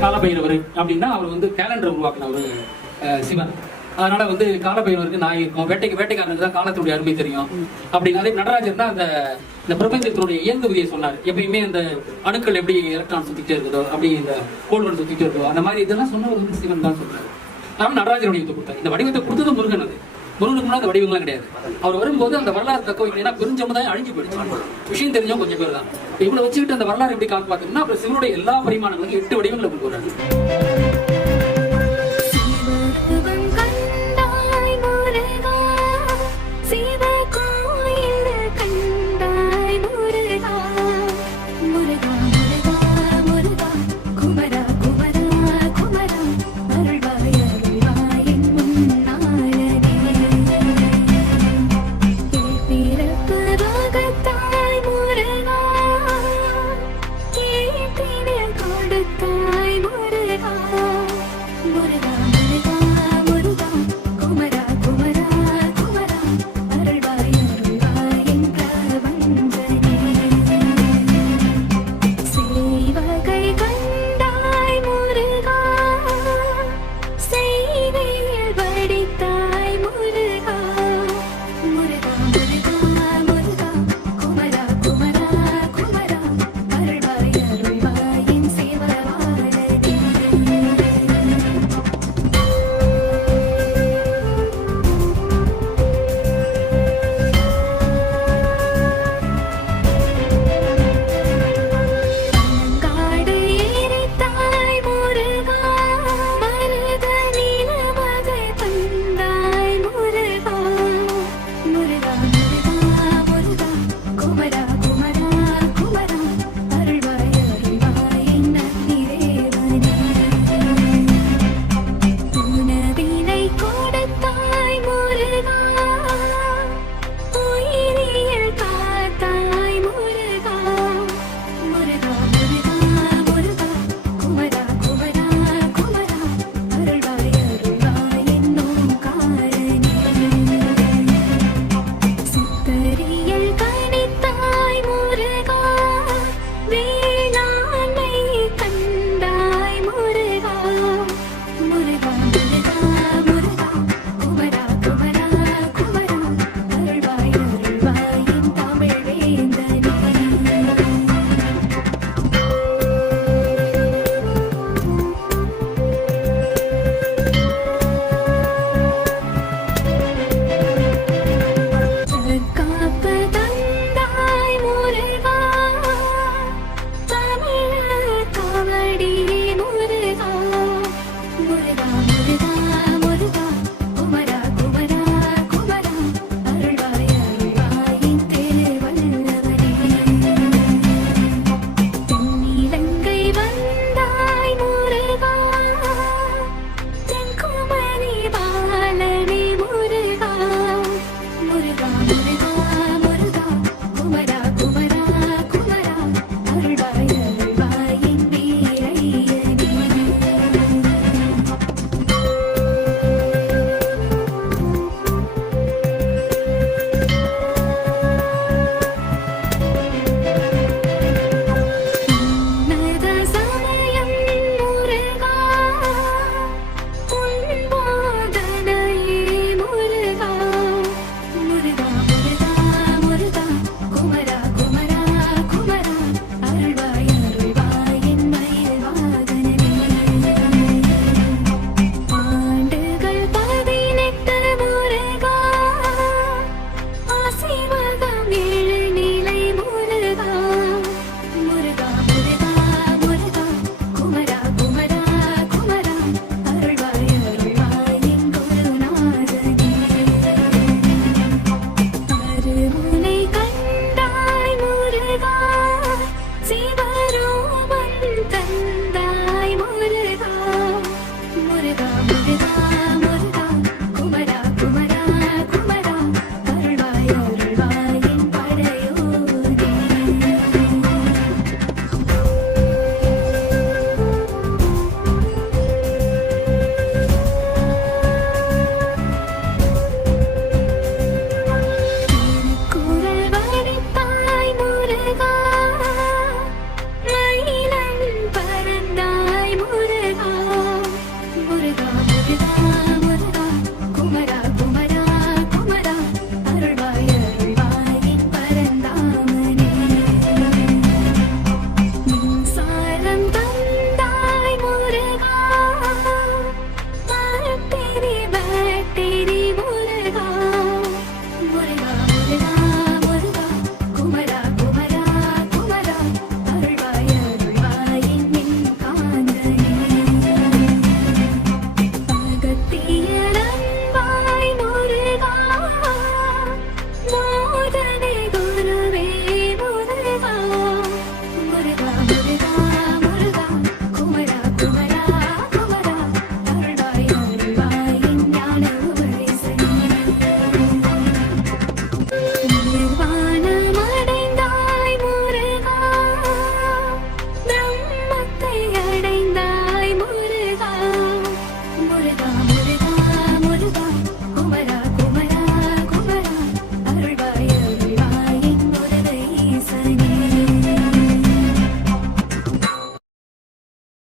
காலபைரவர் அப்படின்னா அவர் வந்து கேலண்டர் உருவாக்கின ஒரு சிவன். அதனால வந்து காலபைரவருக்கு நாய் இருக்கும், வேட்டைக்காரனுக்கு தான் காலத்துடைய அருமை தெரியும். அப்படின்னாலே நடராஜர் தான் இந்த பிரபஞ்சத்தினுடைய இயங்கு விதியை சொன்னார். எப்பயுமே அந்த அணுக்கள் எப்படி எலக்ட்ரான் சுத்திட்டே இருக்குதோ, அப்படி இந்த கோள்கள் சுத்திட்டே இருக்கோ, அந்த மாதிரி இதெல்லாம் சொன்னவர் வந்து சிவன் தான் சொல்றாரு. அவன் நடராஜர் வடிவத்தை கொடுத்தார். இந்த வடிவத்தை கொடுத்தது முருகன். அது முருகனுக்கு முன்னாடி அந்த வடிவங்களாம் கிடையாது. அவர் வரும்போது அந்த வரலாறு தக்க வைக்கலைன்னா பெருஞ்சமுதாயம் அழிஞ்சு போயிடுச்சு. விஷயம் தெரிஞ்சவங்க கொஞ்சம் பேர் தான். இவ்வளவு வச்சுக்கிட்டு அந்த வரலாறு எப்படி காப்பாத்துனா அப்புறம் சிவனுடைய எல்லா பரிமாணங்களுக்கும் 8 வடிவங்களை கொண்டு வர்றாங்க.